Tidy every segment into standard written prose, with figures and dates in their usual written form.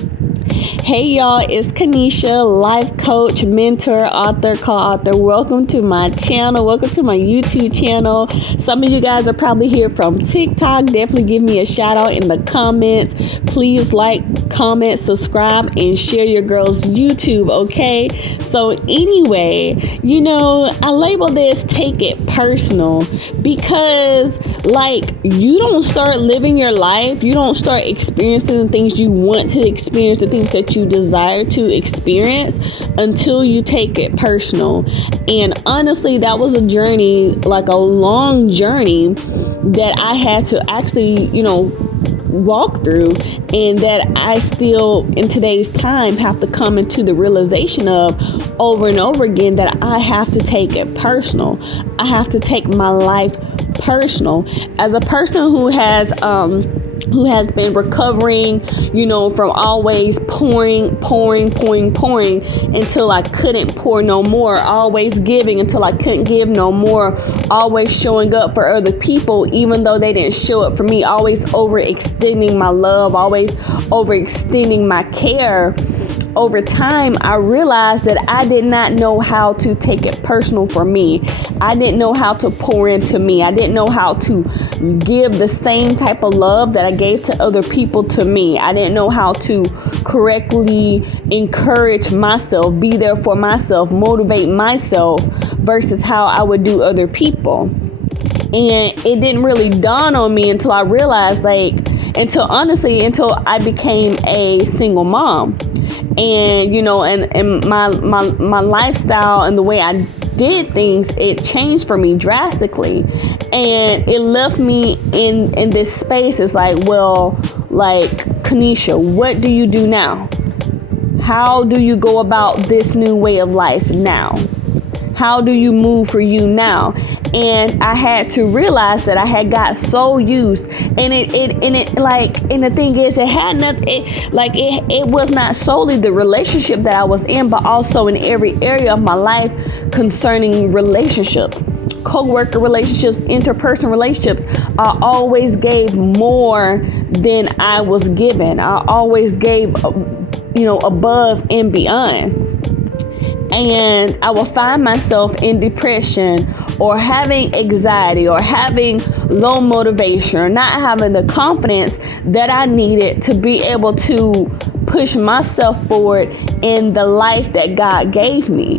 Hey y'all, it's Kanisha, life coach, mentor, author, co-author. Welcome to my channel. Welcome to my YouTube channel. Some of you guys are probably here from TikTok. Definitely give me a shout out in the comments. Please like, comment, subscribe, and share your girl's YouTube, okay? So anyway, I label this Take It Personal because you don't start living your life, you don't start experiencing the things you want to experience, the things that you desire to experience until you take it personal. And honestly, that was a journey, like a long journey that I had to actually, walk through, and that I still in today's time have to come into the realization of over and over again that I have to take it personal. I have to take my life personal. As a person who has been recovering, from always pouring until I couldn't pour no more, always giving until I couldn't give no more, always showing up for other people even though they didn't show up for me, always overextending my love, always overextending my care. Over time, I realized that I did not know how to take it personal for me. I didn't know how to pour into me. I didn't know how to give the same type of love that I gave to other people to me. I didn't know how to correctly encourage myself, be there for myself, motivate myself versus how I would do other people. And it didn't really dawn on me until I realized, until I became a single mom. And and my lifestyle and the way I did things, it changed for me drastically, and it left me in this space. It's Kanisha, what do you do now? How do you go about this new way of life now? How do you move for you now? And I had to realize that I had got so used, and the thing is, it had nothing. It was not solely the relationship that I was in, but also in every area of my life concerning relationships, co-worker relationships, interpersonal relationships. I always gave more than I was given. I always gave, above and beyond. And I will find myself in depression or having anxiety or having low motivation or not having the confidence that I needed to be able to push myself forward in the life that God gave me.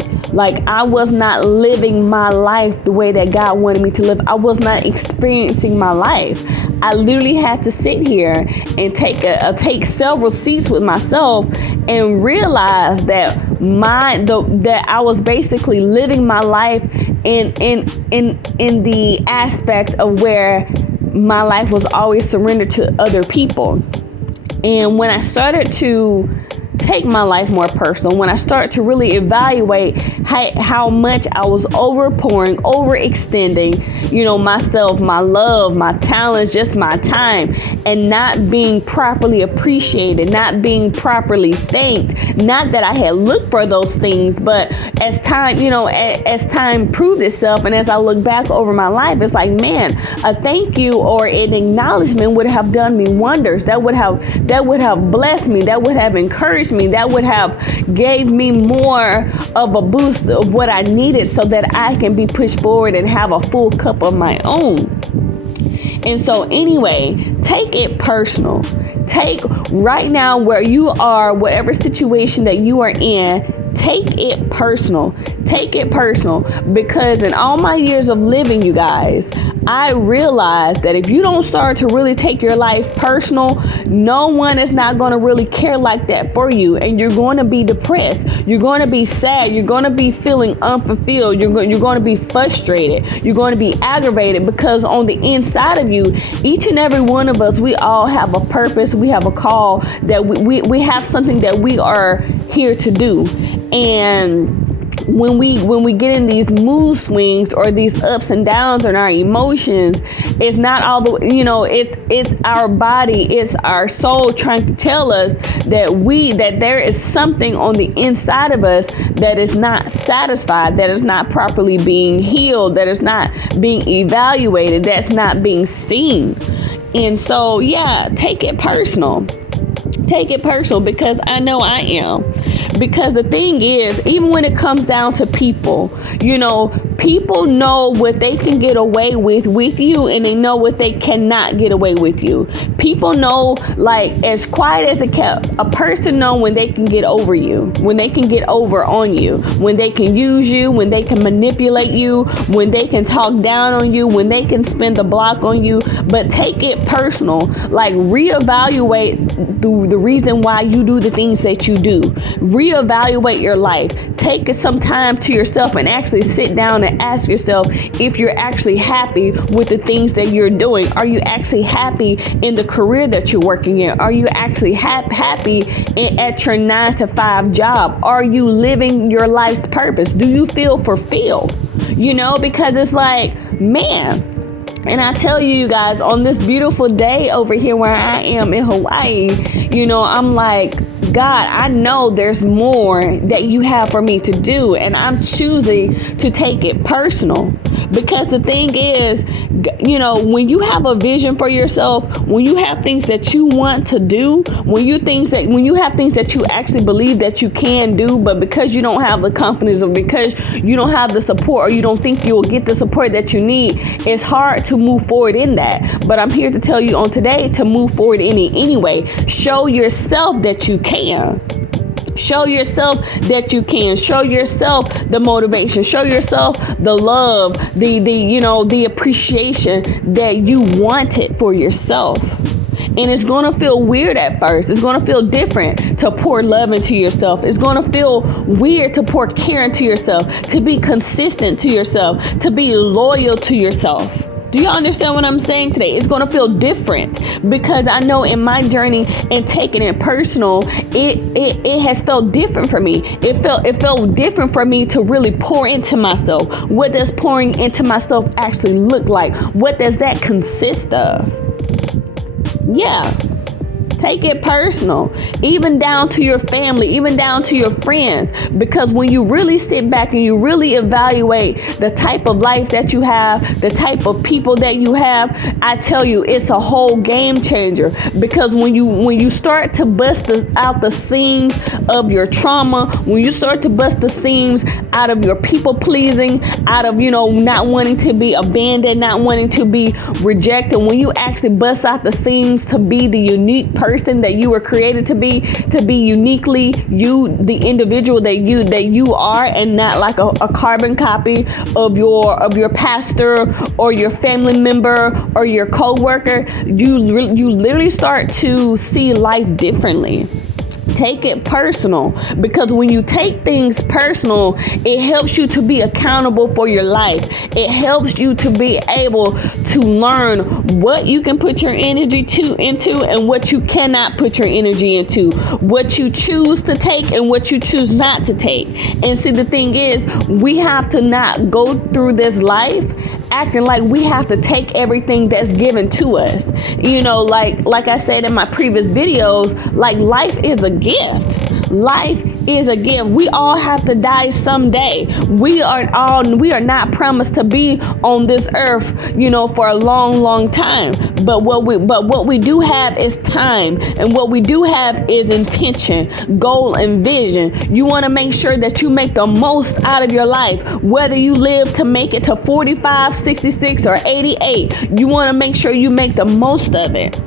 I was not living my life the way that God wanted me to live. I was not experiencing my life. I literally had to sit here and take several seats with myself and realize that that I was basically living my life in the aspect of where my life was always surrendered to other people. And when I started to take my life more personal, when I started to really evaluate how much I was overextending, myself, my love, my talents, just my time, and not being properly appreciated, not being properly thanked. Not that I had looked for those things, but as time proved itself, and as I look back over my life, it's like, man, a thank you or an acknowledgement would have done me wonders. That would have blessed me. That would have encouraged me. That would have gave me more of a boost of what I needed so that I can be pushed forward and have a full cup of my own. And so anyway, take it personal. Take right now where you are, whatever situation that you are in, take it personal. Take it personal, because in all my years of living, you guys, I realized that if you don't start to really take your life personal, no one is not going to really care like that for you, and you're going to be depressed. You're going to be sad. You're going to be feeling unfulfilled. You're going to be frustrated. You're going to be aggravated, because on the inside of you, each and every one of us, we all have a purpose. We have a call, that we have something that we are here to do. And when we get in these mood swings or these ups and downs in our emotions, it's not all the, it's our body, it's our soul trying to tell us that there is something on the inside of us that is not satisfied, that is not properly being healed, that is not being evaluated, that's not being seen. And so, yeah, take it personal. Take it personal, because I know I am. Because the thing is, even when it comes down to people, people know what they can get away with you, and they know what they cannot get away with you. People know, like, as quiet as a person know when they can get over you, when they can get over on you, when they can use you, when they can manipulate you, when they can talk down on you, when they can spin the block on you. But take it personal. Like, reevaluate the reason why you do the things that you do. Reevaluate your life. Take some time to yourself and actually sit down and ask yourself if you're actually happy with the things that you're doing. Are you actually happy in the career that you're working in? Are you actually happy at your 9-to-5 job? Are you living your life's purpose? Do you feel fulfilled? Because it's like, man. And I tell you guys, on this beautiful day over here where I am in Hawaii, I'm like, God, I know there's more that you have for me to do, and I'm choosing to take it personal. Because the thing is, when you have a vision for yourself, when you have things that you want to do, when you have things that you actually believe that you can do, but because you don't have the confidence, or because you don't have the support, or you don't think you'll get the support that you need, it's hard to move forward in that. But I'm here to tell you on today to move forward in it anyway. Show yourself that you can. Show yourself that you can. Show yourself the motivation. Show yourself the love, the appreciation that you wanted for yourself. And it's going to feel weird at first. It's going to feel different to pour love into yourself. It's going to feel weird to pour care into yourself, to be consistent to yourself, to be loyal to yourself. Do you understand what I'm saying today? It's going to feel different, because I know in my journey and taking it personal, it has felt different for me. It felt different for me to really pour into myself. What does pouring into myself actually look like? What does that consist of? Yeah. Take it personal, even down to your family, even down to your friends. Because when you really sit back and you really evaluate the type of life that you have, the type of people that you have, I tell you, it's a whole game changer. Because when you start to bust out the seams of your trauma, when you start to bust the seams out of your people pleasing, out of, not wanting to be abandoned, not wanting to be rejected, when you actually bust out the seams to be the unique person that you were created to be uniquely you, the individual that you are, and not like a carbon copy of your pastor or your family member or your co-worker, you literally start to see life differently. Take it personal, because when you take things personal, it helps you to be accountable for your life. It helps you to be able to learn what you can put your energy into and what you cannot put your energy into, what you choose to take and what you choose not to take. And see, the thing is, we have to not go through this life acting like we have to take everything that's given to us. Like I said in my previous videos, like, life is a gift. Life is a gift. We all have to die someday. We are not promised to be on this earth, for a long time. But what we do have is time, and what we do have is intention, goal, and vision. You want to make sure that you make the most out of your life, whether you live to make it to 45, 66, or 88. You want to make sure you make the most of it.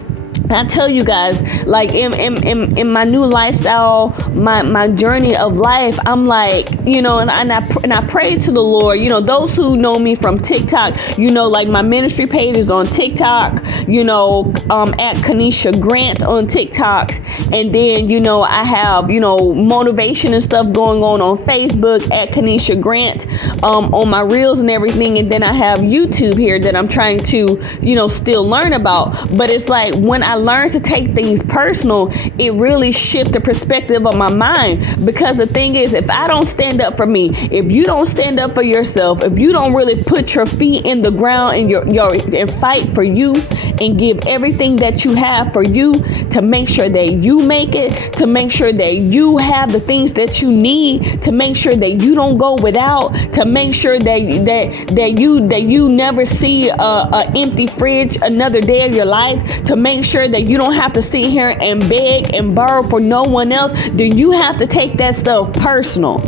I tell you guys, like, in my new lifestyle, my journey of life, I'm like, and I pray to the Lord. Those who know me from TikTok, like, my ministry page is on TikTok, at Kanisha Grant on TikTok. And then, I have, motivation and stuff going on Facebook at Kanisha Grant, on my reels and everything. And then I have YouTube here that I'm trying to, still learn about. But it's like, when I learned to take things personal, it really shifted the perspective of my mind. Because the thing is, if I don't stand up for me, if you don't stand up for yourself, if you don't really put your feet in the ground and fight for you and give everything that you have for you, to make sure that you make it, to make sure that you have the things that you need, to make sure that you don't go without, to make sure that you never see a empty fridge another day of your life, to make sure sure that you don't have to sit here and beg and borrow for no one else, then you have to take that stuff personal.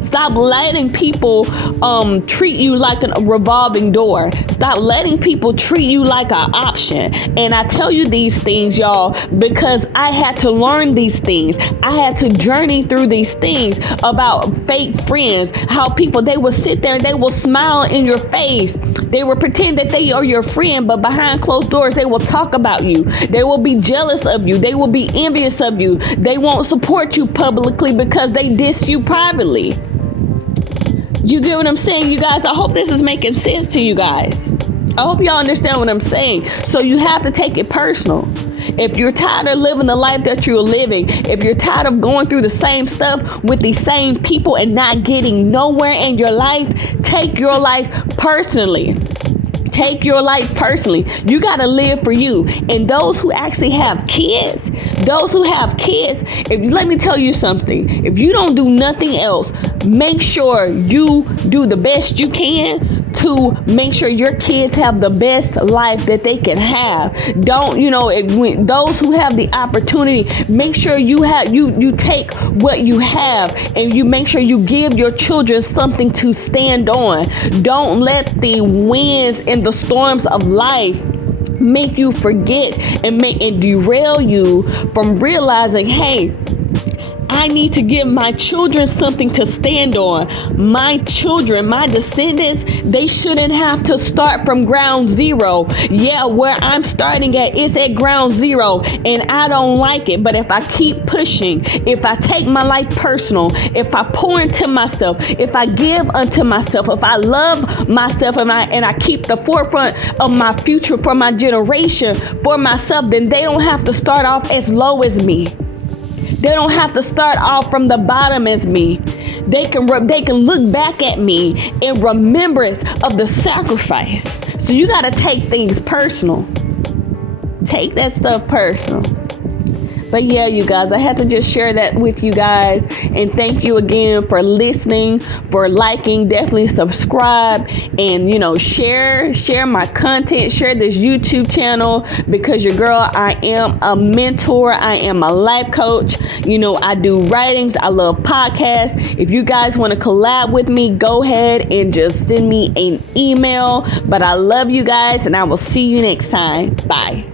Stop letting people treat you like a revolving door. Stop letting people treat you like an option. And I tell you these things, y'all, because I had to learn these things. I had to journey through these things about fake friends. How people, they will sit there and they will smile in your face. They will pretend that they are your friend, but behind closed doors, they will talk about you. They will be jealous of you. They will be envious of you. They won't support you publicly because they diss you privately. You get what I'm saying, you guys? I hope this is making sense to you guys. I hope y'all understand what I'm saying. So you have to take it personal. If you're tired of living the life that you're living, if you're tired of going through the same stuff with the same people and not getting nowhere in your life, take your life personally. Take your life personally. You got to live for you. And those who actually have kids, let me tell you something. If you don't do nothing else, make sure you do the best you can to make sure your kids have the best life that they can have. Don't, those who have the opportunity, make sure you take what you have and you make sure you give your children something to stand on. Don't let the winds and the storms of life make you forget and derail you from realizing, hey, I need to give my children something to stand on. My children, my descendants, they shouldn't have to start from ground zero. Yeah, where I'm starting at is at ground zero, and I don't like it. But if I keep pushing, if I take my life personal, if I pour into myself, if I give unto myself, if I love myself, and I keep the forefront of my future for my generation, for myself, then they don't have to start off as low as me. They don't have to start off from the bottom as me. They can look back at me in remembrance of the sacrifice. So you got to take things personal. Take that stuff personal. But yeah, you guys, I had to just share that with you guys. And thank you again for listening, for liking. Definitely subscribe and, share my content. Share this YouTube channel because your girl, I am a mentor. I am a life coach. I do writings. I love podcasts. If you guys want to collab with me, go ahead and just send me an email. But I love you guys and I will see you next time. Bye.